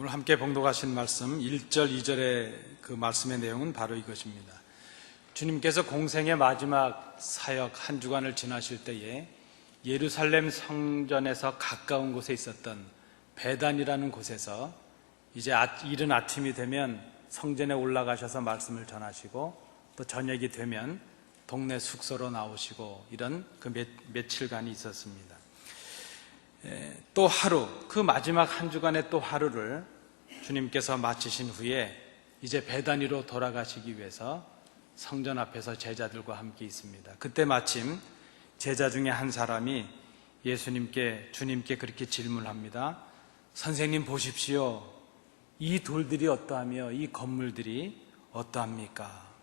오늘 함께 봉독하신 말씀 1절, 2절의 그 말씀의 내용은 바로 이것입니다. 주님께서 공생의 마지막 사역 한 주간을 지나실 때에 예루살렘 성전에서 가까운 곳에 있었던 베단이라는 곳에서 이제 이른 아침이 되면 성전에 올라가셔서 말씀을 전하시고 또 저녁이 되면 동네 숙소로 나오시고 이런 그 며칠간이 있었습니다. 또 하루, 그 마지막 한 주간의 또 하루를 주님께서 마치신 후에 이제 베다니로 돌아가시기 위해서 성전 앞에서 제자들과 함께 있습니다. 그때 마침 제자 중에 한 사람이 주님께 그렇게 질문합니다. 선생님 보십시오. 이 돌들이 어떠하며 이 건물들이 어떠합니까?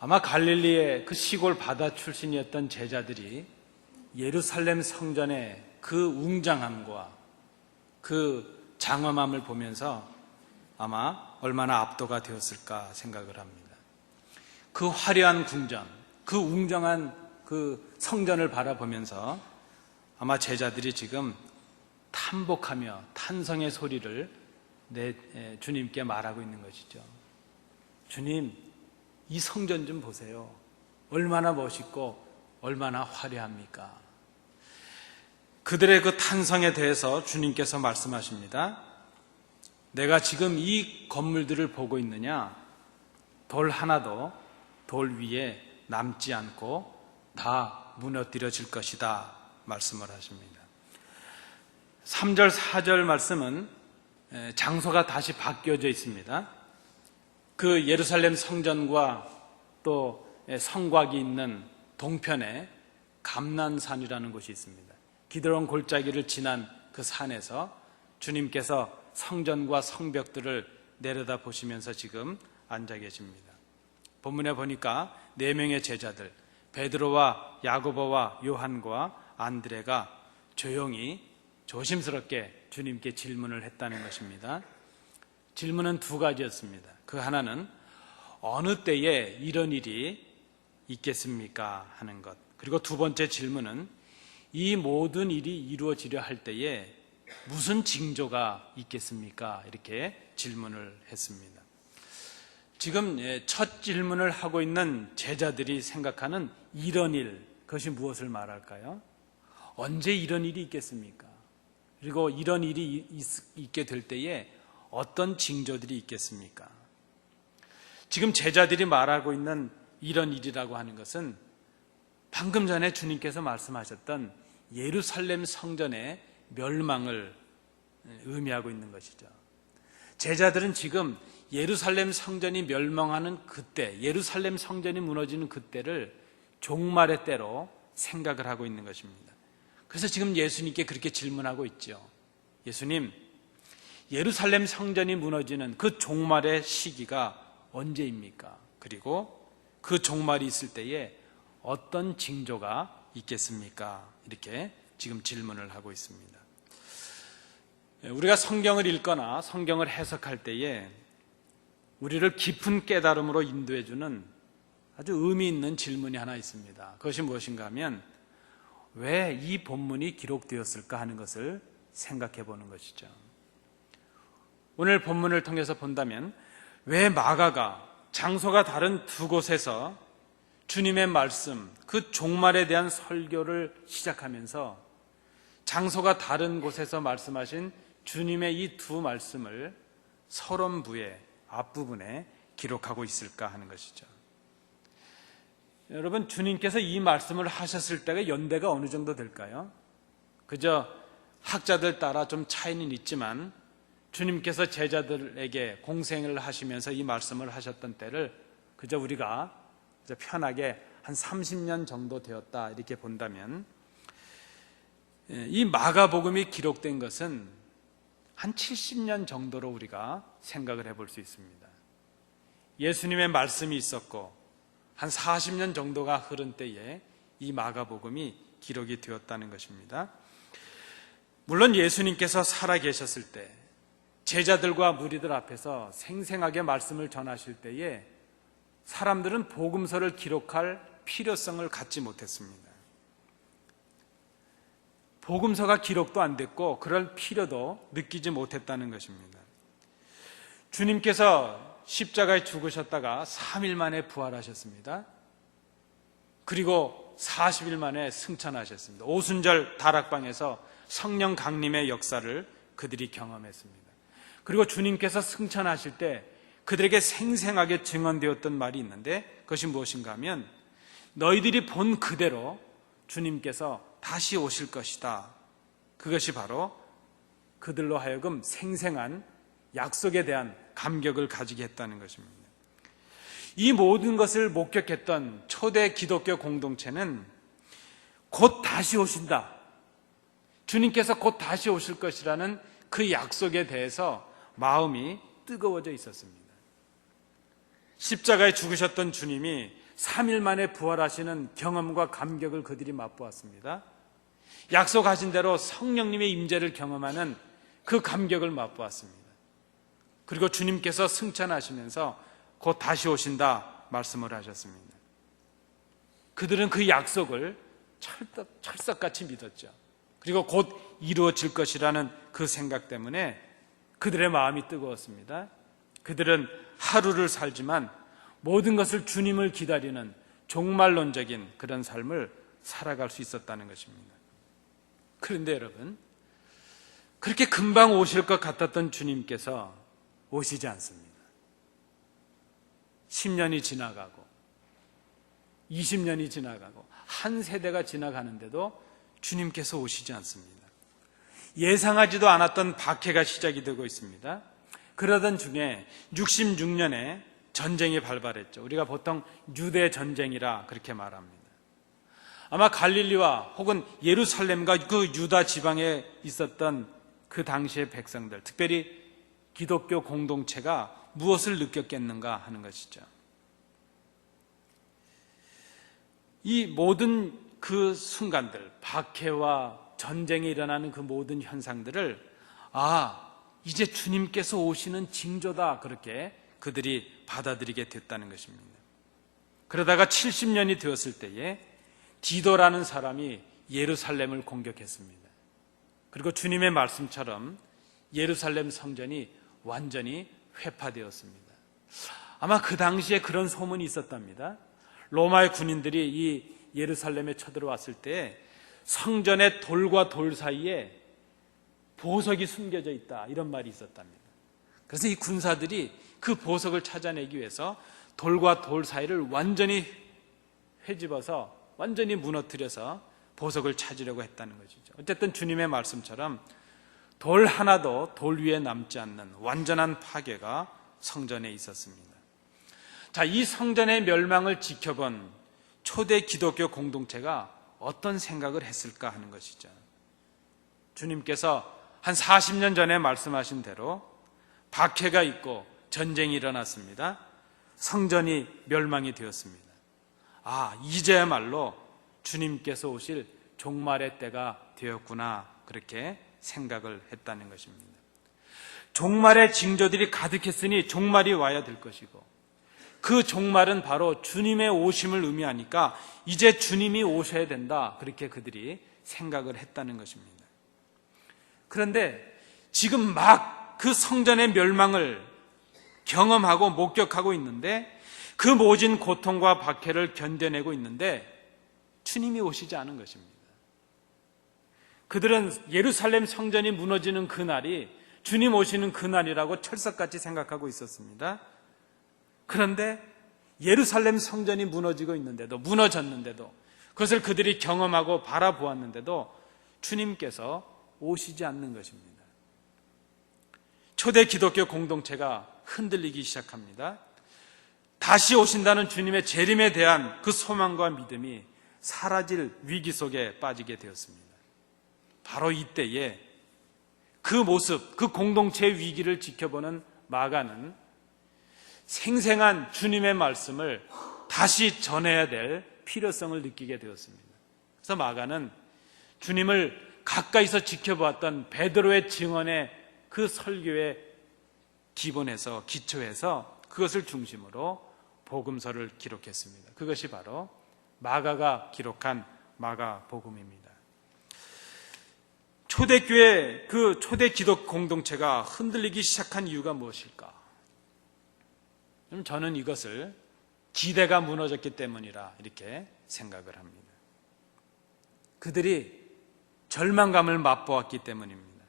아마 갈릴리의 그 시골 바다 출신이었던 제자들이 예루살렘 성전의 그 웅장함과 그 장엄함을 보면서 아마 얼마나 압도가 되었을까 생각을 합니다. 그 화려한 궁전, 그 웅장한 그 성전을 바라보면서 아마 제자들이 지금 탄복하며 탄성의 소리를 주님께 말하고 있는 것이죠. 주님, 이 성전 좀 보세요. 얼마나 멋있고 얼마나 화려합니까? 그들의 그 탄성에 대해서 주님께서 말씀하십니다. 내가 지금 이 건물들을 보고 있느냐? 돌 하나도 돌 위에 남지 않고 다 무너뜨려질 것이다 말씀을 하십니다. 3절, 4절 말씀은 장소가 다시 바뀌어져 있습니다. 그 예루살렘 성전과 또 성곽이 있는 동편에 감난산이라는 곳이 있습니다. 기드론 골짜기를 지난 그 산에서 주님께서 성전과 성벽들을 내려다 보시면서 지금 앉아 계십니다. 본문에 보니까 4명의 제자들 베드로와 야고보와 요한과 안드레가 조용히 조심스럽게 주님께 질문을 했다는 것입니다. 질문은 2가지였습니다. 그 하나는 어느 때에 이런 일이 있겠습니까? 하는 것. 그리고 2번째 질문은 이 모든 일이 이루어지려 할 때에 무슨 징조가 있겠습니까? 이렇게 질문을 했습니다. 지금 첫 질문을 하고 있는 제자들이 생각하는 이런 일, 그것이 무엇을 말할까요? 언제 이런 일이 있겠습니까? 그리고 이런 일이 있게 될 때에 어떤 징조들이 있겠습니까? 지금 제자들이 말하고 있는 이런 일이라고 하는 것은 방금 전에 주님께서 말씀하셨던 예루살렘 성전의 멸망을 의미하고 있는 것이죠. 제자들은 지금 예루살렘 성전이 멸망하는 그때, 예루살렘 성전이 무너지는 그때를 종말의 때로 생각을 하고 있는 것입니다. 그래서 지금 예수님께 그렇게 질문하고 있죠. 예수님, 예루살렘 성전이 무너지는 그 종말의 시기가 언제입니까? 그리고 그 종말이 있을 때에 어떤 징조가 있겠습니까? 이렇게 지금 질문을 하고 있습니다. 우리가 성경을 읽거나 성경을 해석할 때에 우리를 깊은 깨달음으로 인도해 주는 아주 의미 있는 질문이 하나 있습니다. 그것이 무엇인가 하면 왜 이 본문이 기록되었을까 하는 것을 생각해 보는 것이죠. 오늘 본문을 통해서 본다면 왜 마가가 장소가 다른 2곳에서 주님의 말씀, 그 종말에 대한 설교를 시작하면서 장소가 다른 곳에서 말씀하신 주님의 이 2 말씀을 서론부의 앞부분에 기록하고 있을까 하는 것이죠. 여러분, 주님께서 이 말씀을 하셨을 때가 연대가 어느 정도 될까요? 그저 학자들 따라 좀 차이는 있지만 주님께서 제자들에게 공생을 하시면서 이 말씀을 하셨던 때를 그저 우리가 편하게 한 30년 정도 되었다 이렇게 본다면 이 마가복음이 기록된 것은 한 70년 정도로 우리가 생각을 해볼 수 있습니다. 예수님의 말씀이 있었고 한 40년 정도가 흐른 때에 이 마가복음이 기록이 되었다는 것입니다. 물론 예수님께서 살아계셨을 때 제자들과 무리들 앞에서 생생하게 말씀을 전하실 때에 사람들은 복음서를 기록할 필요성을 갖지 못했습니다. 복음서가 기록도 안 됐고 그럴 필요도 느끼지 못했다는 것입니다. 주님께서 십자가에 죽으셨다가 3일 만에 부활하셨습니다. 그리고 40일 만에 승천하셨습니다. 오순절 다락방에서 성령 강림의 역사를 그들이 경험했습니다. 그리고 주님께서 승천하실 때 그들에게 생생하게 증언되었던 말이 있는데 그것이 무엇인가 하면 너희들이 본 그대로 주님께서 다시 오실 것이다. 그것이 바로 그들로 하여금 생생한 약속에 대한 감격을 가지게 했다는 것입니다. 이 모든 것을 목격했던 초대 기독교 공동체는 곧 다시 오신다. 주님께서 곧 다시 오실 것이라는 그 약속에 대해서 마음이 뜨거워져 있었습니다. 십자가에 죽으셨던 주님이 3일 만에 부활하시는 경험과 감격을 그들이 맛보았습니다. 약속하신 대로 성령님의 임재를 경험하는 그 감격을 맛보았습니다. 그리고 주님께서 승천하시면서 곧 다시 오신다 말씀을 하셨습니다. 그들은 그 약속을 철석같이 믿었죠. 그리고 곧 이루어질 것이라는 그 생각 때문에 그들의 마음이 뜨거웠습니다. 그들은 하루를 살지만 모든 것을 주님을 기다리는 종말론적인 그런 삶을 살아갈 수 있었다는 것입니다. 그런데 여러분, 그렇게 금방 오실 것 같았던 주님께서 오시지 않습니다. 10년이 지나가고 20년이 지나가고 한 세대가 지나가는데도 주님께서 오시지 않습니다. 예상하지도 않았던 박해가 시작이 되고 있습니다. 그러던 중에 66년에 전쟁이 발발했죠. 우리가 보통 유대 전쟁이라 그렇게 말합니다. 아마 갈릴리와 혹은 예루살렘과 그 유다 지방에 있었던 그 당시의 백성들, 특별히 기독교 공동체가 무엇을 느꼈겠는가 하는 것이죠. 이 모든 그 순간들, 박해와 전쟁이 일어나는 그 모든 현상들을 이제 주님께서 오시는 징조다, 그렇게 그들이 받아들이게 됐다는 것입니다. 그러다가 70년이 되었을 때에 디도라는 사람이 예루살렘을 공격했습니다. 그리고 주님의 말씀처럼 예루살렘 성전이 완전히 회파되었습니다. 아마 그 당시에 그런 소문이 있었답니다. 로마의 군인들이 이 예루살렘에 쳐들어왔을 때 성전의 돌과 돌 사이에 보석이 숨겨져 있다, 이런 말이 있었답니다. 그래서 이 군사들이 그 보석을 찾아내기 위해서 돌과 돌 사이를 완전히 헤집어서 완전히 무너뜨려서 보석을 찾으려고 했다는 것이죠. 어쨌든 주님의 말씀처럼 돌 하나도 돌 위에 남지 않는 완전한 파괴가 성전에 있었습니다. 자, 이 성전의 멸망을 지켜본 초대 기독교 공동체가 어떤 생각을 했을까 하는 것이죠. 주님께서 한 40년 전에 말씀하신 대로 박해가 있고 전쟁이 일어났습니다. 성전이 멸망이 되었습니다. 이제야말로 주님께서 오실 종말의 때가 되었구나, 그렇게 생각을 했다는 것입니다. 종말의 징조들이 가득했으니 종말이 와야 될 것이고, 그 종말은 바로 주님의 오심을 의미하니까 이제 주님이 오셔야 된다, 그렇게 그들이 생각을 했다는 것입니다. 그런데 지금 막 그 성전의 멸망을 경험하고 목격하고 있는데, 그 모진 고통과 박해를 견뎌내고 있는데 주님이 오시지 않은 것입니다. 그들은 예루살렘 성전이 무너지는 그날이 주님 오시는 그날이라고 철석같이 생각하고 있었습니다. 그런데 예루살렘 성전이 무너졌는데도 그것을 그들이 경험하고 바라보았는데도 주님께서 오시지 않는 것입니다. 초대 기독교 공동체가 흔들리기 시작합니다. 다시 오신다는 주님의 재림에 대한 그 소망과 믿음이 사라질 위기 속에 빠지게 되었습니다. 바로 이때에 그 모습, 그 공동체의 위기를 지켜보는 마가는 생생한 주님의 말씀을 다시 전해야 될 필요성을 느끼게 되었습니다. 그래서 마가는 주님을 가까이서 지켜보았던 베드로의 증언의 그 설교의 기초해서 그것을 중심으로 복음서를 기록했습니다. 그것이 바로 마가가 기록한 마가복음입니다. 초대교회, 그 초대 기독 공동체가 흔들리기 시작한 이유가 무엇일까? 저는 이것을 기대가 무너졌기 때문이라 이렇게 생각을 합니다. 그들이 절망감을 맛보았기 때문입니다.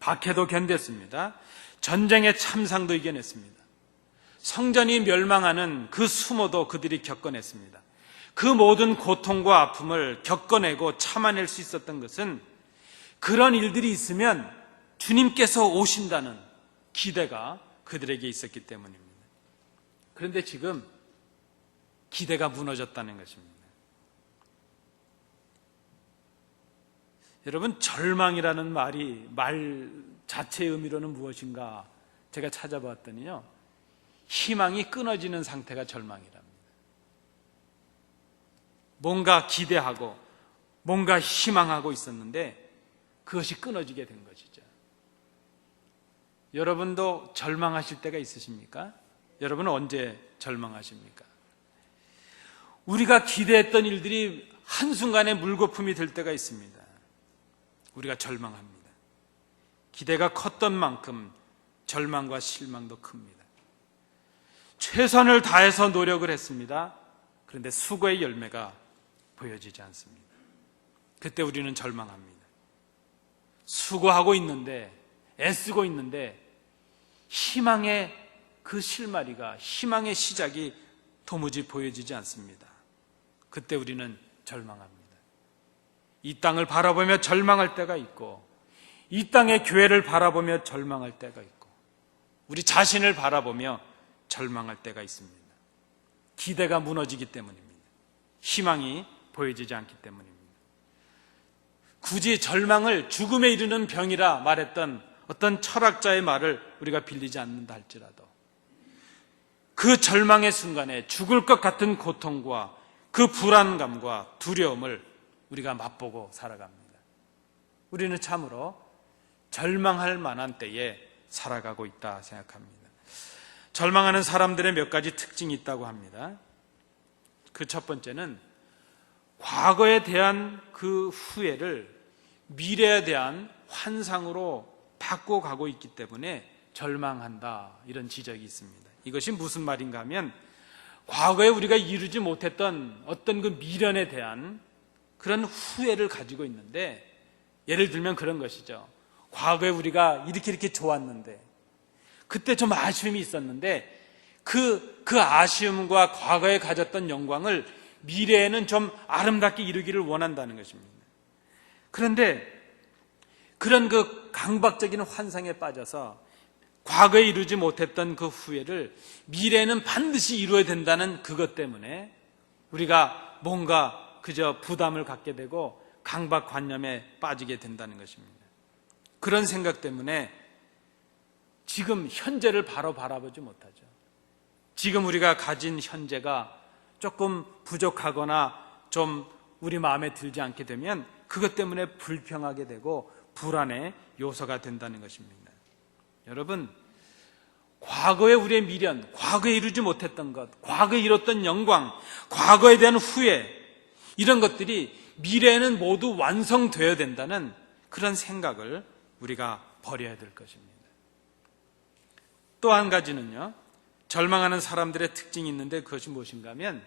박해도 견뎠습니다. 전쟁의 참상도 이겨냈습니다. 성전이 멸망하는 그 수모도 그들이 겪어냈습니다. 그 모든 고통과 아픔을 겪어내고 참아낼 수 있었던 것은 그런 일들이 있으면 주님께서 오신다는 기대가 그들에게 있었기 때문입니다. 그런데 지금 기대가 무너졌다는 것입니다. 여러분, 절망이라는 말 자체의 의미로는 무엇인가 제가 찾아봤더니요, 희망이 끊어지는 상태가 절망이랍니다. 뭔가 기대하고 뭔가 희망하고 있었는데 그것이 끊어지게 된 것이죠. 여러분도 절망하실 때가 있으십니까? 여러분은 언제 절망하십니까? 우리가 기대했던 일들이 한순간에 물거품이 될 때가 있습니다. 우리가 절망합니다. 기대가 컸던 만큼 절망과 실망도 큽니다. 최선을 다해서 노력을 했습니다. 그런데 수고의 열매가 보여지지 않습니다. 그때 우리는 절망합니다. 수고하고 있는데, 애쓰고 있는데 희망의 그 실마리가, 희망의 시작이 도무지 보여지지 않습니다. 그때 우리는 절망합니다. 이 땅을 바라보며 절망할 때가 있고, 이 땅의 교회를 바라보며 절망할 때가 있고, 우리 자신을 바라보며 절망할 때가 있습니다. 기대가 무너지기 때문입니다. 희망이 보여지지 않기 때문입니다. 굳이 절망을 죽음에 이르는 병이라 말했던 어떤 철학자의 말을 우리가 빌리지 않는다 할지라도 그 절망의 순간에 죽을 것 같은 고통과 그 불안감과 두려움을 우리가 맛보고 살아갑니다. 우리는 참으로 절망할 만한 때에 살아가고 있다 생각합니다. 절망하는 사람들의 몇 가지 특징이 있다고 합니다. 그 첫 번째는 과거에 대한 그 후회를 미래에 대한 환상으로 바꿔가고 있기 때문에 절망한다, 이런 지적이 있습니다. 이것이 무슨 말인가 하면 과거에 우리가 이루지 못했던 어떤 그 미련에 대한 그런 후회를 가지고 있는데, 예를 들면 그런 것이죠. 과거에 우리가 이렇게 좋았는데, 그때 좀 아쉬움이 있었는데 그 아쉬움과 과거에 가졌던 영광을 미래에는 좀 아름답게 이루기를 원한다는 것입니다. 그런데 그런 그 강박적인 환상에 빠져서 과거에 이루지 못했던 그 후회를 미래에는 반드시 이루어야 된다는 그것 때문에 우리가 뭔가 그저 부담을 갖게 되고 강박관념에 빠지게 된다는 것입니다. 그런 생각 때문에 지금 현재를 바로 바라보지 못하죠. 지금 우리가 가진 현재가 조금 부족하거나 좀 우리 마음에 들지 않게 되면 그것 때문에 불평하게 되고 불안의 요소가 된다는 것입니다. 여러분, 과거의 우리의 미련, 과거에 이루지 못했던 것, 과거에 이뤘던 영광, 과거에 대한 후회, 이런 것들이 미래에는 모두 완성되어야 된다는 그런 생각을 우리가 버려야 될 것입니다. 또 한 가지는요, 절망하는 사람들의 특징이 있는데 그것이 무엇인가 하면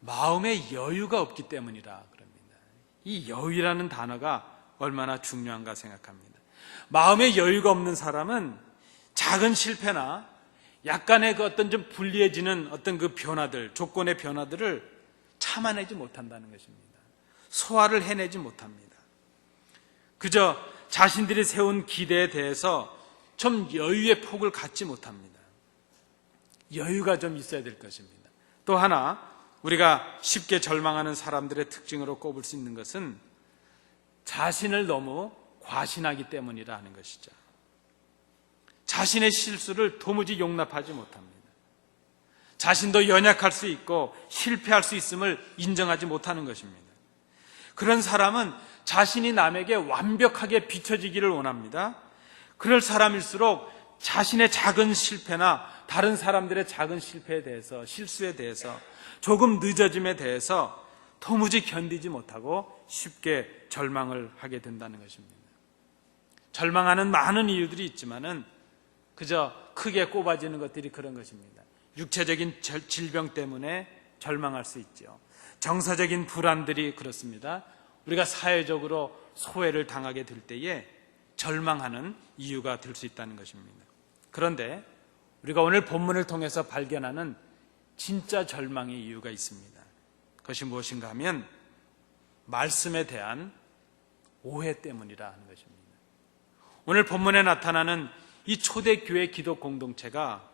마음에 여유가 없기 때문이라 그럽니다. 이 여유라는 단어가 얼마나 중요한가 생각합니다. 마음에 여유가 없는 사람은 작은 실패나 약간의 그 어떤 좀 불리해지는 어떤 그 변화들, 조건의 변화들을 참아내지 못한다는 것입니다. 소화를 해내지 못합니다. 그저 자신들이 세운 기대에 대해서 좀 여유의 폭을 갖지 못합니다. 여유가 좀 있어야 될 것입니다. 또 하나, 우리가 쉽게 절망하는 사람들의 특징으로 꼽을 수 있는 것은 자신을 너무 과신하기 때문이라 하는 것이죠. 자신의 실수를 도무지 용납하지 못합니다. 자신도 연약할 수 있고 실패할 수 있음을 인정하지 못하는 것입니다. 그런 사람은 자신이 남에게 완벽하게 비춰지기를 원합니다. 그럴 사람일수록 자신의 작은 실패나 다른 사람들의 작은 실패에 대해서, 실수에 대해서, 조금 늦어짐에 대해서 도무지 견디지 못하고 쉽게 절망을 하게 된다는 것입니다. 절망하는 많은 이유들이 있지만은 그저 크게 꼽아지는 것들이 그런 것입니다. 육체적인 질병 때문에 절망할 수 있죠. 정서적인 불안들이 그렇습니다. 우리가 사회적으로 소외를 당하게 될 때에 절망하는 이유가 될 수 있다는 것입니다. 그런데 우리가 오늘 본문을 통해서 발견하는 진짜 절망의 이유가 있습니다. 그것이 무엇인가 하면 말씀에 대한 오해 때문이라 하는 것입니다. 오늘 본문에 나타나는 이 초대교회 기독 공동체가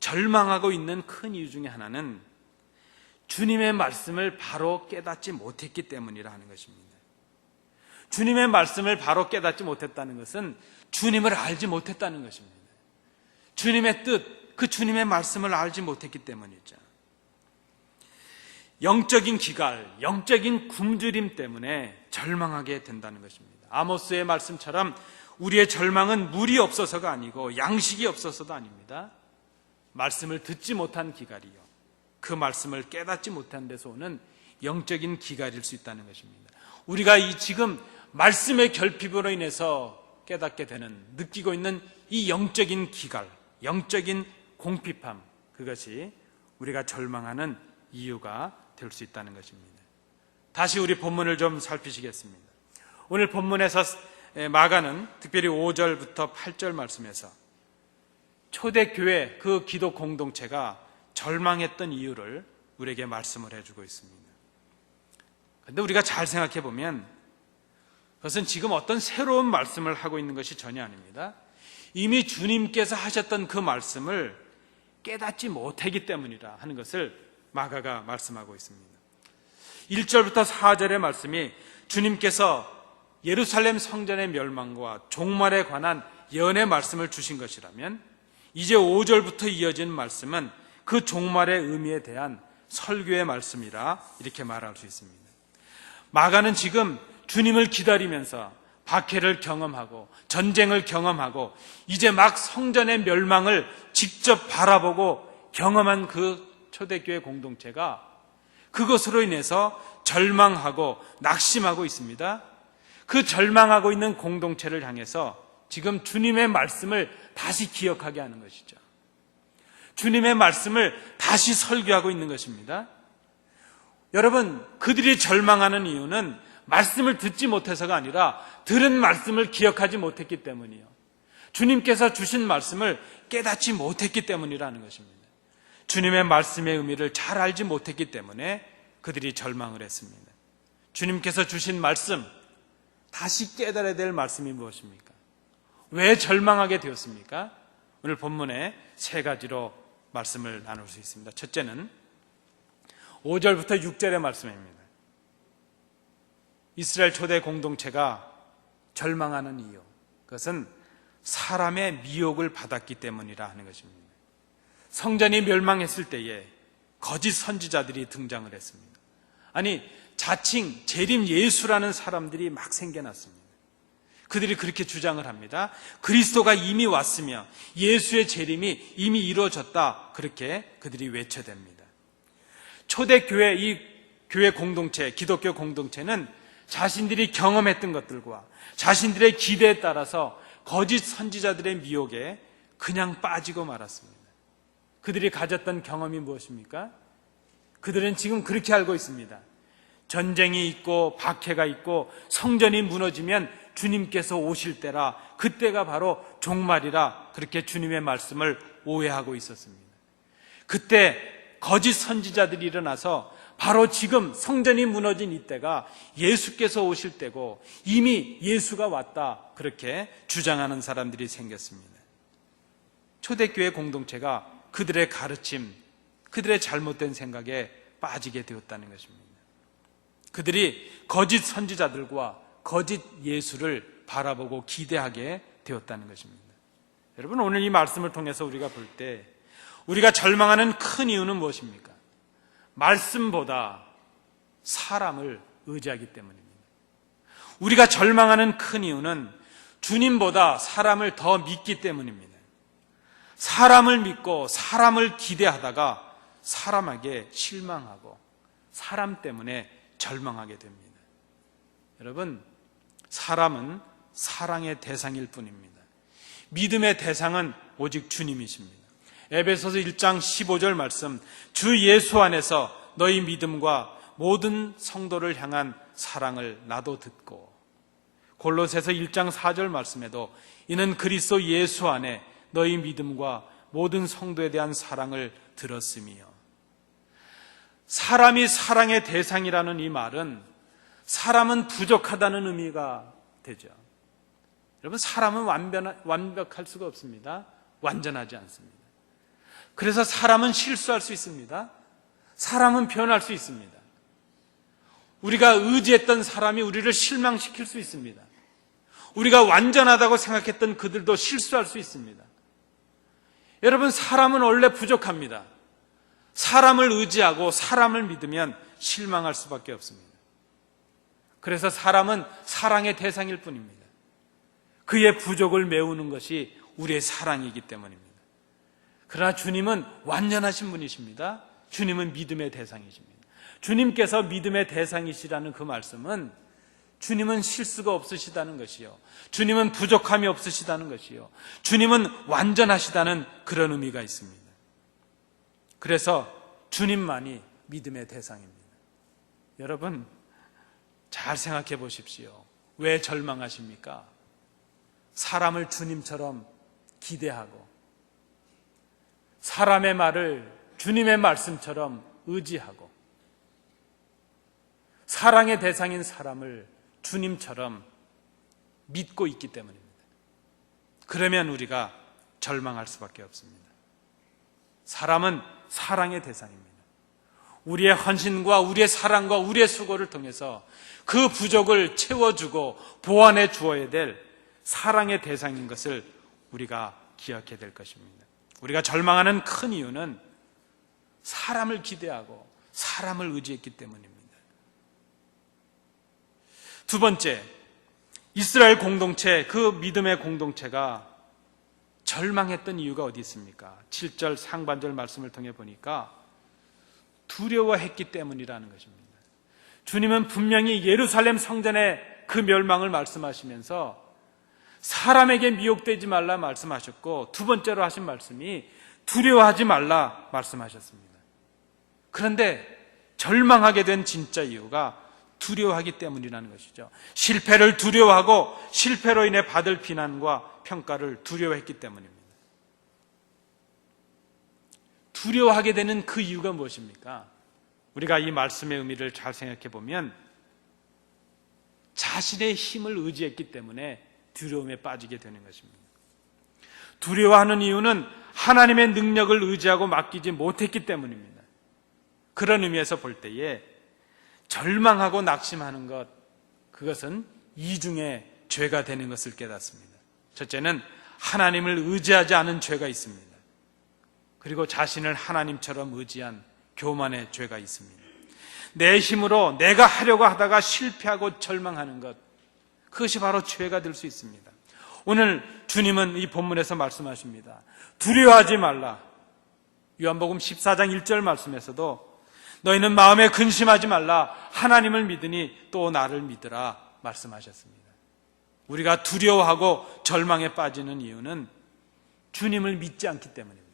절망하고 있는 큰 이유 중에 하나는 주님의 말씀을 바로 깨닫지 못했기 때문이라 하는 것입니다. 주님의 말씀을 바로 깨닫지 못했다는 것은 주님을 알지 못했다는 것입니다. 주님의 뜻, 그 주님의 말씀을 알지 못했기 때문이죠. 영적인 기갈, 영적인 굶주림 때문에 절망하게 된다는 것입니다. 아모스의 말씀처럼 우리의 절망은 물이 없어서가 아니고 양식이 없어서도 아닙니다. 말씀을 듣지 못한 기갈이요, 그 말씀을 깨닫지 못한 데서 오는 영적인 기갈일 수 있다는 것입니다. 우리가 이 지금 말씀의 결핍으로 인해서 깨닫게 되는, 느끼고 있는 이 영적인 기갈, 영적인 공핍함, 그것이 우리가 절망하는 이유가 될 수 있다는 것입니다. 다시 우리 본문을 좀 살피시겠습니다. 오늘 본문에서 마가는 특별히 5절부터 8절 말씀에서 초대교회 그 기독 공동체가 절망했던 이유를 우리에게 말씀을 해주고 있습니다. 그런데 우리가 잘 생각해 보면 그것은 지금 어떤 새로운 말씀을 하고 있는 것이 전혀 아닙니다. 이미 주님께서 하셨던 그 말씀을 깨닫지 못하기 때문이라 하는 것을 마가가 말씀하고 있습니다. 1절부터 4절의 말씀이 주님께서 예루살렘 성전의 멸망과 종말에 관한 예언의 말씀을 주신 것이라면, 이제 5절부터 이어진 말씀은 그 종말의 의미에 대한 설교의 말씀이라 이렇게 말할 수 있습니다. 마가는 지금 주님을 기다리면서 박해를 경험하고 전쟁을 경험하고 이제 막 성전의 멸망을 직접 바라보고 경험한 그 초대교회 공동체가 그것으로 인해서 절망하고 낙심하고 있습니다. 그 절망하고 있는 공동체를 향해서 지금 주님의 말씀을 다시 기억하게 하는 것이죠. 주님의 말씀을 다시 설교하고 있는 것입니다. 여러분, 그들이 절망하는 이유는 말씀을 듣지 못해서가 아니라 들은 말씀을 기억하지 못했기 때문이요, 주님께서 주신 말씀을 깨닫지 못했기 때문이라는 것입니다. 주님의 말씀의 의미를 잘 알지 못했기 때문에 그들이 절망을 했습니다. 주님께서 주신 말씀, 다시 깨달아야 될 말씀이 무엇입니까? 왜 절망하게 되었습니까? 오늘 본문에 세 가지로 말씀을 나눌 수 있습니다. 첫째는 5절부터 6절의 말씀입니다. 이스라엘 초대 공동체가 절망하는 이유, 그것은 사람의 미혹을 받았기 때문이라 하는 것입니다. 성전이 멸망했을 때에 거짓 선지자들이 등장을 했습니다. 아니, 자칭 재림 예수라는 사람들이 막 생겨났습니다. 그들이 그렇게 주장을 합니다. 그리스도가 이미 왔으며 예수의 재림이 이미 이루어졌다, 그렇게 그들이 외쳐댑니다. 초대교회, 이 교회 공동체, 기독교 공동체는 자신들이 경험했던 것들과 자신들의 기대에 따라서 거짓 선지자들의 미혹에 그냥 빠지고 말았습니다. 그들이 가졌던 경험이 무엇입니까? 그들은 지금 그렇게 알고 있습니다. 전쟁이 있고 박해가 있고 성전이 무너지면 주님께서 오실 때라, 그때가 바로 종말이라, 그렇게 주님의 말씀을 오해하고 있었습니다. 그때 거짓 선지자들이 일어나서 바로 지금 성전이 무너진 이때가 예수께서 오실 때고 이미 예수가 왔다, 그렇게 주장하는 사람들이 생겼습니다. 초대교회 공동체가 그들의 가르침, 그들의 잘못된 생각에 빠지게 되었다는 것입니다. 그들이 거짓 선지자들과 거짓 예수를 바라보고 기대하게 되었다는 것입니다. 여러분, 오늘 이 말씀을 통해서 우리가 볼 때 우리가 절망하는 큰 이유는 무엇입니까? 말씀보다 사람을 의지하기 때문입니다. 우리가 절망하는 큰 이유는 주님보다 사람을 더 믿기 때문입니다. 사람을 믿고 사람을 기대하다가 사람에게 실망하고 사람 때문에 절망하게 됩니다. 여러분, 사람은 사랑의 대상일 뿐입니다. 믿음의 대상은 오직 주님이십니다. 에베소서 1장 15절 말씀, 주 예수 안에서 너희 믿음과 모든 성도를 향한 사랑을 나도 듣고, 골로새서 1장 4절 말씀에도 이는 그리스도 예수 안에 너희 믿음과 모든 성도에 대한 사랑을 들었으며, 사람이 사랑의 대상이라는 이 말은 사람은 부족하다는 의미가 되죠. 여러분, 사람은 완벽할 수가 없습니다. 완전하지 않습니다. 그래서 사람은 실수할 수 있습니다. 사람은 변할 수 있습니다. 우리가 의지했던 사람이 우리를 실망시킬 수 있습니다. 우리가 완전하다고 생각했던 그들도 실수할 수 있습니다. 여러분, 사람은 원래 부족합니다. 사람을 의지하고 사람을 믿으면 실망할 수밖에 없습니다. 그래서 사람은 사랑의 대상일 뿐입니다. 그의 부족을 메우는 것이 우리의 사랑이기 때문입니다. 그러나 주님은 완전하신 분이십니다. 주님은 믿음의 대상이십니다. 주님께서 믿음의 대상이시라는 그 말씀은 주님은 실수가 없으시다는 것이요, 주님은 부족함이 없으시다는 것이요, 주님은 완전하시다는 그런 의미가 있습니다. 그래서 주님만이 믿음의 대상입니다. 여러분, 잘 생각해 보십시오. 왜 절망하십니까? 사람을 주님처럼 기대하고 사람의 말을 주님의 말씀처럼 의지하고 사랑의 대상인 사람을 주님처럼 믿고 있기 때문입니다. 그러면 우리가 절망할 수밖에 없습니다. 사람은 사랑의 대상입니다. 우리의 헌신과 우리의 사랑과 우리의 수고를 통해서 그 부족을 채워주고 보완해 주어야 될 사랑의 대상인 것을 우리가 기억해야 될 것입니다. 우리가 절망하는 큰 이유는 사람을 기대하고 사람을 의지했기 때문입니다. 두 번째, 이스라엘 공동체, 그 믿음의 공동체가 절망했던 이유가 어디 있습니까? 7절 상반절 말씀을 통해 보니까 두려워했기 때문이라는 것입니다. 주님은 분명히 예루살렘 성전의 그 멸망을 말씀하시면서 사람에게 미혹되지 말라 말씀하셨고, 두 번째로 하신 말씀이 두려워하지 말라 말씀하셨습니다. 그런데 절망하게 된 진짜 이유가 두려워하기 때문이라는 것이죠. 실패를 두려워하고 실패로 인해 받을 비난과 평가를 두려워했기 때문입니다. 두려워하게 되는 그 이유가 무엇입니까? 우리가 이 말씀의 의미를 잘 생각해 보면 자신의 힘을 의지했기 때문에 두려움에 빠지게 되는 것입니다. 두려워하는 이유는 하나님의 능력을 의지하고 맡기지 못했기 때문입니다. 그런 의미에서 볼 때에 절망하고 낙심하는 것, 그것은 이중의 죄가 되는 것을 깨닫습니다. 첫째는 하나님을 의지하지 않은 죄가 있습니다. 그리고 자신을 하나님처럼 의지한 교만의 죄가 있습니다. 내 힘으로 내가 하려고 하다가 실패하고 절망하는 것, 그것이 바로 죄가 될 수 있습니다. 오늘 주님은 이 본문에서 말씀하십니다. 두려워하지 말라. 요한복음 14장 1절 말씀에서도 너희는 마음에 근심하지 말라. 하나님을 믿으니 또 나를 믿으라 말씀하셨습니다. 우리가 두려워하고 절망에 빠지는 이유는 주님을 믿지 않기 때문입니다.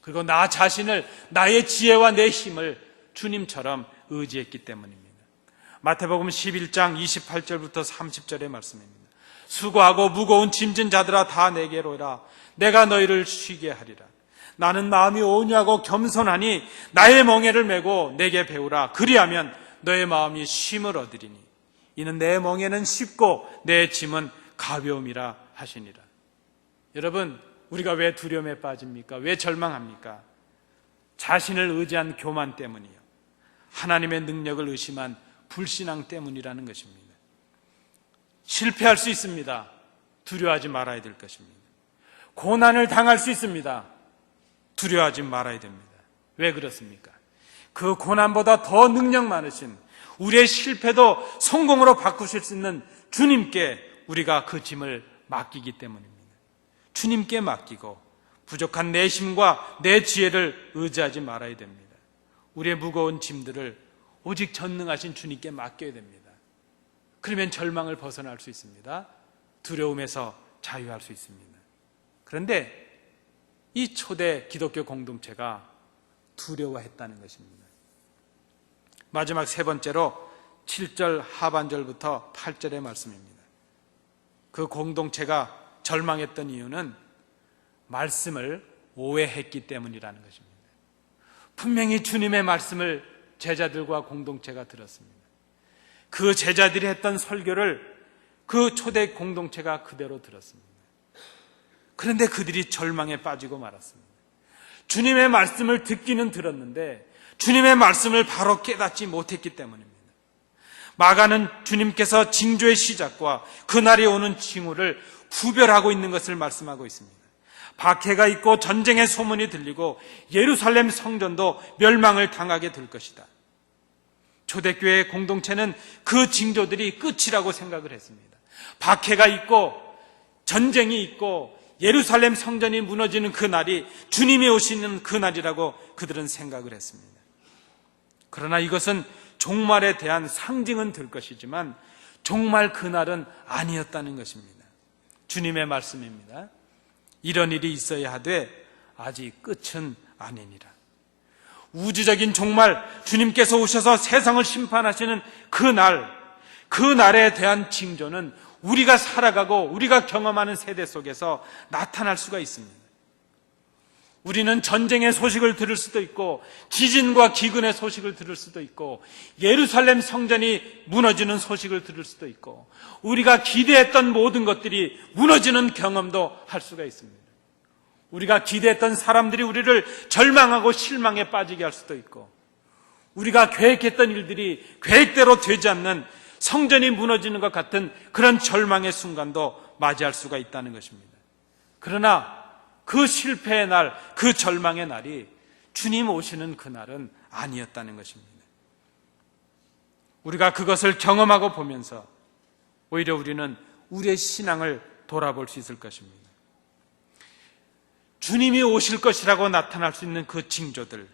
그리고 나 자신을, 나의 지혜와 내 힘을 주님처럼 의지했기 때문입니다. 마태복음 11장 28절부터 30절의 말씀입니다. 수고하고 무거운 짐진 자들아 다 내게로 오라. 내가 너희를 쉬게 하리라. 나는 마음이 온유하고 겸손하니 나의 멍에를 메고 내게 배우라. 그리하면 너의 마음이 쉼을 얻으리니 이는 내 멍에는 쉽고 내 짐은 가벼움이라 하시니라. 여러분, 우리가 왜 두려움에 빠집니까? 왜 절망합니까? 자신을 의지한 교만 때문이요, 하나님의 능력을 의심한 불신앙 때문이라는 것입니다. 실패할 수 있습니다. 두려워하지 말아야 될 것입니다. 고난을 당할 수 있습니다. 두려워하지 말아야 됩니다. 왜 그렇습니까? 그 고난보다 더 능력 많으신, 우리의 실패도 성공으로 바꾸실 수 있는 주님께 우리가 그 짐을 맡기기 때문입니다. 주님께 맡기고 부족한 내 힘과 내 지혜를 의지하지 말아야 됩니다. 우리의 무거운 짐들을 오직 전능하신 주님께 맡겨야 됩니다. 그러면 절망을 벗어날 수 있습니다. 두려움에서 자유할 수 있습니다. 그런데 이 초대 기독교 공동체가 두려워했다는 것입니다. 마지막 세 번째로 7절 하반절부터 8절의 말씀입니다. 그 공동체가 절망했던 이유는 말씀을 오해했기 때문이라는 것입니다. 분명히 주님의 말씀을 제자들과 공동체가 들었습니다. 그 제자들이 했던 설교를 그 초대 공동체가 그대로 들었습니다. 그런데 그들이 절망에 빠지고 말았습니다. 주님의 말씀을 듣기는 들었는데 주님의 말씀을 바로 깨닫지 못했기 때문입니다. 마가는 주님께서 징조의 시작과 그날이 오는 징후를 구별하고 있는 것을 말씀하고 있습니다. 박해가 있고 전쟁의 소문이 들리고 예루살렘 성전도 멸망을 당하게 될 것이다. 초대교회 공동체는 그 징조들이 끝이라고 생각을 했습니다. 박해가 있고 전쟁이 있고 예루살렘 성전이 무너지는 그날이 주님이 오시는 그날이라고 그들은 생각을 했습니다. 그러나 이것은 종말에 대한 상징은 될 것이지만 종말 그날은 아니었다는 것입니다. 주님의 말씀입니다. 이런 일이 있어야 하되 아직 끝은 아니니라. 우주적인 종말, 주님께서 오셔서 세상을 심판하시는 그날에 대한 징조는 우리가 살아가고 우리가 경험하는 세대 속에서 나타날 수가 있습니다. 우리는 전쟁의 소식을 들을 수도 있고 지진과 기근의 소식을 들을 수도 있고 예루살렘 성전이 무너지는 소식을 들을 수도 있고 우리가 기대했던 모든 것들이 무너지는 경험도 할 수가 있습니다. 우리가 기대했던 사람들이 우리를 절망하고 실망에 빠지게 할 수도 있고 우리가 계획했던 일들이 계획대로 되지 않는 성전이 무너지는 것 같은 그런 절망의 순간도 맞이할 수가 있다는 것입니다. 그러나 그 실패의 날, 그 절망의 날이 주님 오시는 그날은 아니었다는 것입니다. 우리가 그것을 경험하고 보면서 오히려 우리는 우리의 신앙을 돌아볼 수 있을 것입니다. 주님이 오실 것이라고 나타날 수 있는 그 징조들,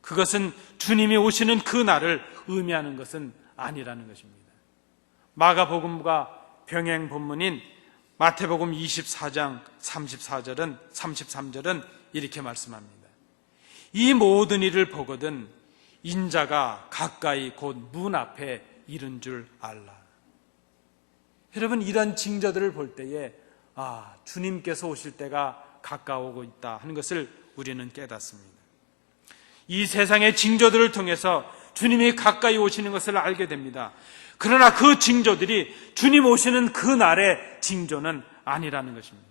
그것은 주님이 오시는 그 날을 의미하는 것은 아니라는 것입니다. 마가복음과 병행 본문인 마태복음 24장 33절은 이렇게 말씀합니다. 이 모든 일을 보거든 인자가 가까이 곧 문 앞에 이른 줄 알라. 여러분, 이런 징조들을 볼 때에 주님께서 오실 때가 가까워오고 있다 하는 것을 우리는 깨닫습니다. 이 세상의 징조들을 통해서 주님이 가까이 오시는 것을 알게 됩니다. 그러나 그 징조들이 주님 오시는 그 날의 징조는 아니라는 것입니다.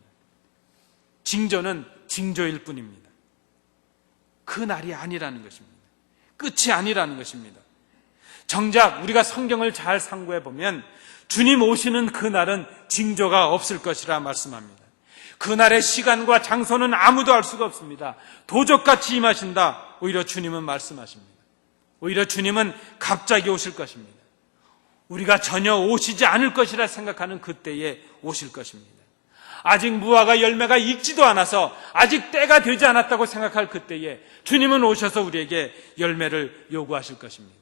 징조는 징조일 뿐입니다. 그 날이 아니라는 것입니다. 끝이 아니라는 것입니다. 정작 우리가 성경을 잘 상고해 보면 주님 오시는 그 날은 징조가 없을 것이라 말씀합니다. 그날의 시간과 장소는 아무도 알 수가 없습니다. 도적같이 임하신다. 오히려 주님은 말씀하십니다. 오히려 주님은 갑자기 오실 것입니다. 우리가 전혀 오시지 않을 것이라 생각하는 그때에 오실 것입니다. 아직 무화과 열매가 익지도 않아서 아직 때가 되지 않았다고 생각할 그때에 주님은 오셔서 우리에게 열매를 요구하실 것입니다.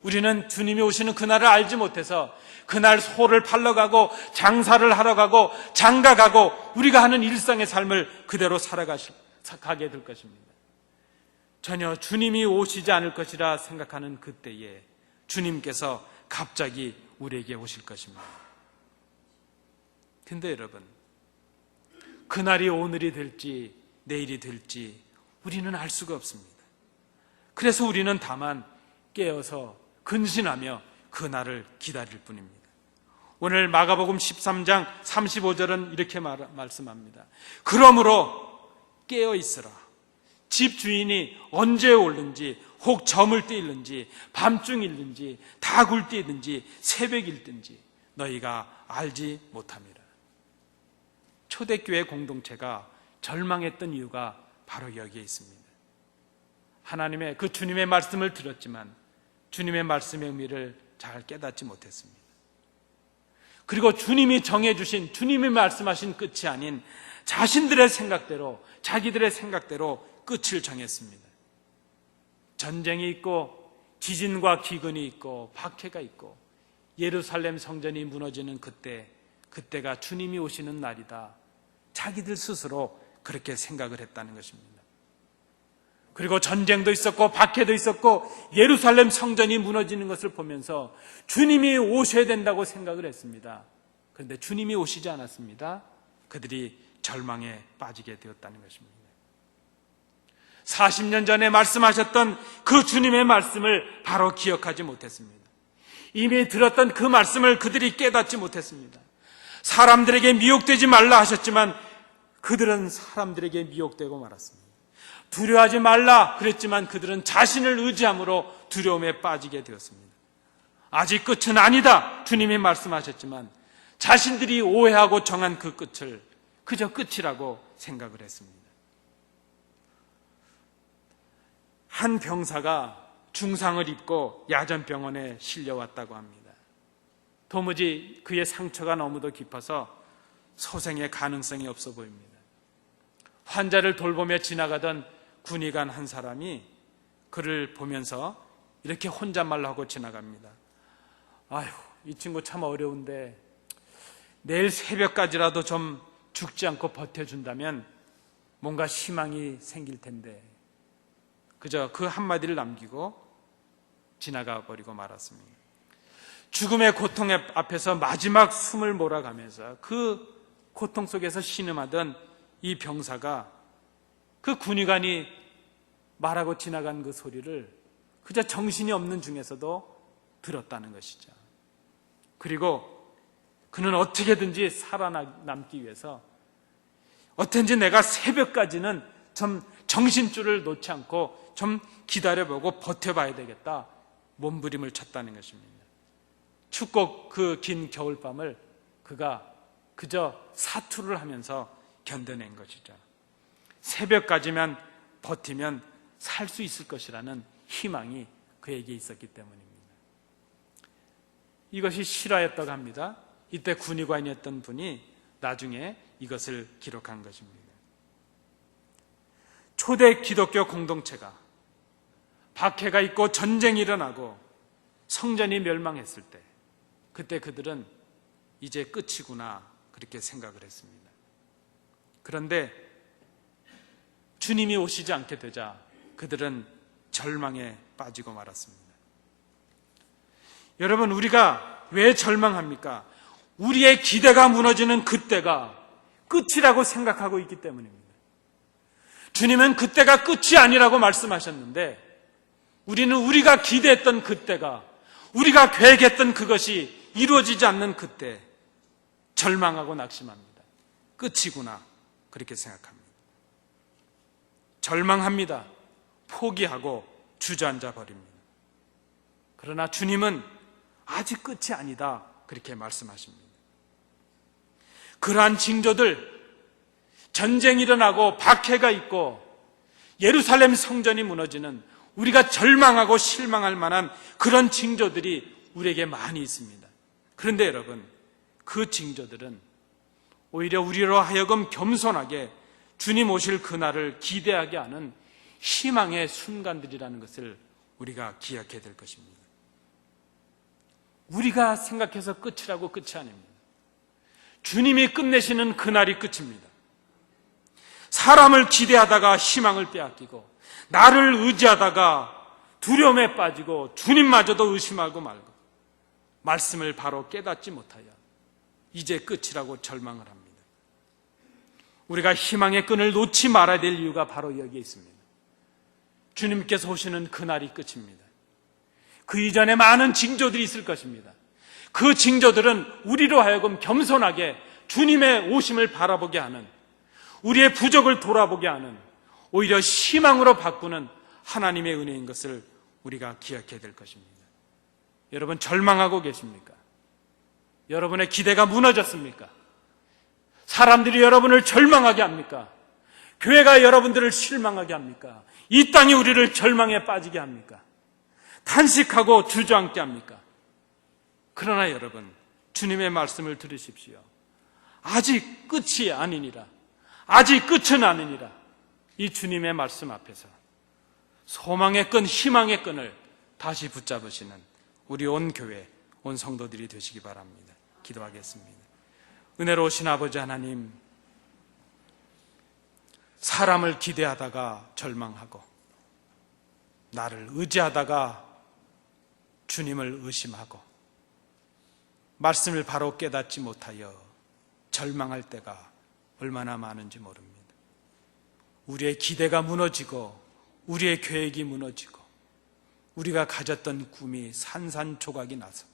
우리는 주님이 오시는 그날을 알지 못해서 그날 소를 팔러 가고 장사를 하러 가고 장가 가고 우리가 하는 일상의 삶을 그대로 살아가게 될 것입니다. 전혀 주님이 오시지 않을 것이라 생각하는 그때에 주님께서 갑자기 우리에게 오실 것입니다. 근데 여러분, 그날이 오늘이 될지 내일이 될지 우리는 알 수가 없습니다. 그래서 우리는 다만 깨어서 근신하며 그날을 기다릴 뿐입니다. 오늘 마가복음 13장 35절은 이렇게 말씀합니다. 그러므로 깨어 있으라. 집 주인이 언제 올는지 혹 저물 때 일는지 밤중일든지 다굴 때든지 새벽일든지 너희가 알지 못함이라. 초대교회 공동체가 절망했던 이유가 바로 여기에 있습니다. 하나님의 그 주님의 말씀을 들었지만 주님의 말씀의 의미를 잘 깨닫지 못했습니다. 그리고 주님이 정해주신, 주님이 말씀하신 끝이 아닌 자신들의 생각대로, 자기들의 생각대로 끝을 정했습니다. 전쟁이 있고 지진과 기근이 있고 박해가 있고 예루살렘 성전이 무너지는 그때가 주님이 오시는 날이다. 자기들 스스로 그렇게 생각을 했다는 것입니다. 그리고 전쟁도 있었고 박해도 있었고 예루살렘 성전이 무너지는 것을 보면서 주님이 오셔야 된다고 생각을 했습니다. 그런데 주님이 오시지 않았습니다. 그들이 절망에 빠지게 되었다는 것입니다. 40년 전에 말씀하셨던 그 주님의 말씀을 바로 기억하지 못했습니다. 이미 들었던 그 말씀을 그들이 깨닫지 못했습니다. 사람들에게 미혹되지 말라 하셨지만 그들은 사람들에게 미혹되고 말았습니다. 두려워하지 말라 그랬지만 그들은 자신을 의지함으로 두려움에 빠지게 되었습니다. 아직 끝은 아니다 주님이 말씀하셨지만 자신들이 오해하고 정한 그 끝을 그저 끝이라고 생각을 했습니다. 한 병사가 중상을 입고 야전병원에 실려왔다고 합니다. 도무지 그의 상처가 너무도 깊어서 소생의 가능성이 없어 보입니다. 환자를 돌보며 지나가던 군의관 한 사람이 그를 보면서 이렇게 혼잣말로 하고 지나갑니다. 아휴, 이 친구 참 어려운데 내일 새벽까지라도 좀 죽지 않고 버텨준다면 뭔가 희망이 생길 텐데. 그저 그 한마디를 남기고 지나가 버리고 말았습니다. 죽음의 고통 앞에서 마지막 숨을 몰아가면서 그 고통 속에서 신음하던 이 병사가 그 군의관이 말하고 지나간 그 소리를 그저 정신이 없는 중에서도 들었다는 것이죠. 그리고 그는 어떻게든지 살아남기 위해서 어쩐지 내가 새벽까지는 좀 정신줄을 놓지 않고 좀 기다려보고 버텨봐야 되겠다 몸부림을 쳤다는 것입니다. 춥고 그 긴 겨울밤을 그가 그저 사투를 하면서 견뎌낸 것이죠. 새벽까지만 버티면 살 수 있을 것이라는 희망이 그에게 있었기 때문입니다. 이것이 실화였다고 합니다. 이때 군의관이었던 분이 나중에 이것을 기록한 것입니다. 초대 기독교 공동체가 박해가 있고 전쟁이 일어나고 성전이 멸망했을 때 그때 그들은 이제 끝이구나 그렇게 생각을 했습니다. 그런데 주님이 오시지 않게 되자 그들은 절망에 빠지고 말았습니다. 여러분, 우리가 왜 절망합니까? 우리의 기대가 무너지는 그때가 끝이라고 생각하고 있기 때문입니다. 주님은 그때가 끝이 아니라고 말씀하셨는데 우리는 우리가 기대했던 그때가, 우리가 계획했던 그것이 이루어지지 않는 그때 절망하고 낙심합니다. 끝이구나 그렇게 생각합니다. 절망합니다. 포기하고 주저앉아 버립니다. 그러나 주님은 아직 끝이 아니다 그렇게 말씀하십니다. 그러한 징조들, 전쟁이 일어나고 박해가 있고 예루살렘 성전이 무너지는 우리가 절망하고 실망할 만한 그런 징조들이 우리에게 많이 있습니다. 그런데 여러분, 그 징조들은 오히려 우리로 하여금 겸손하게 주님 오실 그날을 기대하게 하는 희망의 순간들이라는 것을 우리가 기억해야 될 것입니다. 우리가 생각해서 끝이라고 끝이 아닙니다. 주님이 끝내시는 그날이 끝입니다. 사람을 기대하다가 희망을 빼앗기고 나를 의지하다가 두려움에 빠지고 주님마저도 의심하고 말고 말씀을 바로 깨닫지 못하여 이제 끝이라고 절망을 합니다. 우리가 희망의 끈을 놓지 말아야 될 이유가 바로 여기에 있습니다. 주님께서 오시는 그날이 끝입니다. 그 이전에 많은 징조들이 있을 것입니다. 그 징조들은 우리로 하여금 겸손하게 주님의 오심을 바라보게 하는, 우리의 부족을 돌아보게 하는, 오히려 희망으로 바꾸는 하나님의 은혜인 것을 우리가 기억해야 될 것입니다. 여러분, 절망하고 계십니까? 여러분의 기대가 무너졌습니까? 사람들이 여러분을 절망하게 합니까? 교회가 여러분들을 실망하게 합니까? 이 땅이 우리를 절망에 빠지게 합니까? 탄식하고 주저앉게 합니까? 그러나 여러분, 주님의 말씀을 들으십시오. 아직 끝이 아니니라. 아직 끝은 아니니라. 이 주님의 말씀 앞에서 소망의 끈, 희망의 끈을 다시 붙잡으시는 우리 온 교회, 온 성도들이 되시기 바랍니다. 기도하겠습니다. 은혜로우신 아버지 하나님, 사람을 기대하다가 절망하고 나를 의지하다가 주님을 의심하고 말씀을 바로 깨닫지 못하여 절망할 때가 얼마나 많은지 모릅니다. 우리의 기대가 무너지고 우리의 계획이 무너지고 우리가 가졌던 꿈이 산산조각이 나서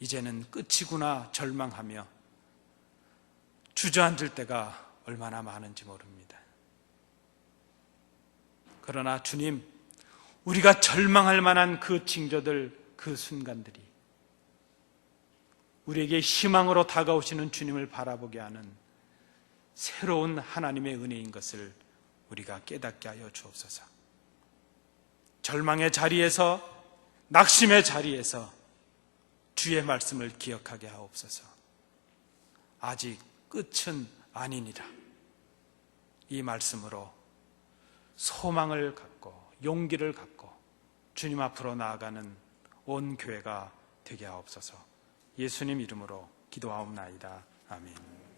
이제는 끝이구나 절망하며 주저앉을 때가 얼마나 많은지 모릅니다. 그러나 주님, 우리가 절망할 만한 그 징조들, 그 순간들이 우리에게 희망으로 다가오시는 주님을 바라보게 하는 새로운 하나님의 은혜인 것을 우리가 깨닫게 하여 주옵소서. 절망의 자리에서, 낙심의 자리에서 주의 말씀을 기억하게 하옵소서. 아직 끝은 아니니라. 이 말씀으로 소망을 갖고 용기를 갖고 주님 앞으로 나아가는 온 교회가 되게 하옵소서. 예수님 이름으로 기도하옵나이다. 아멘.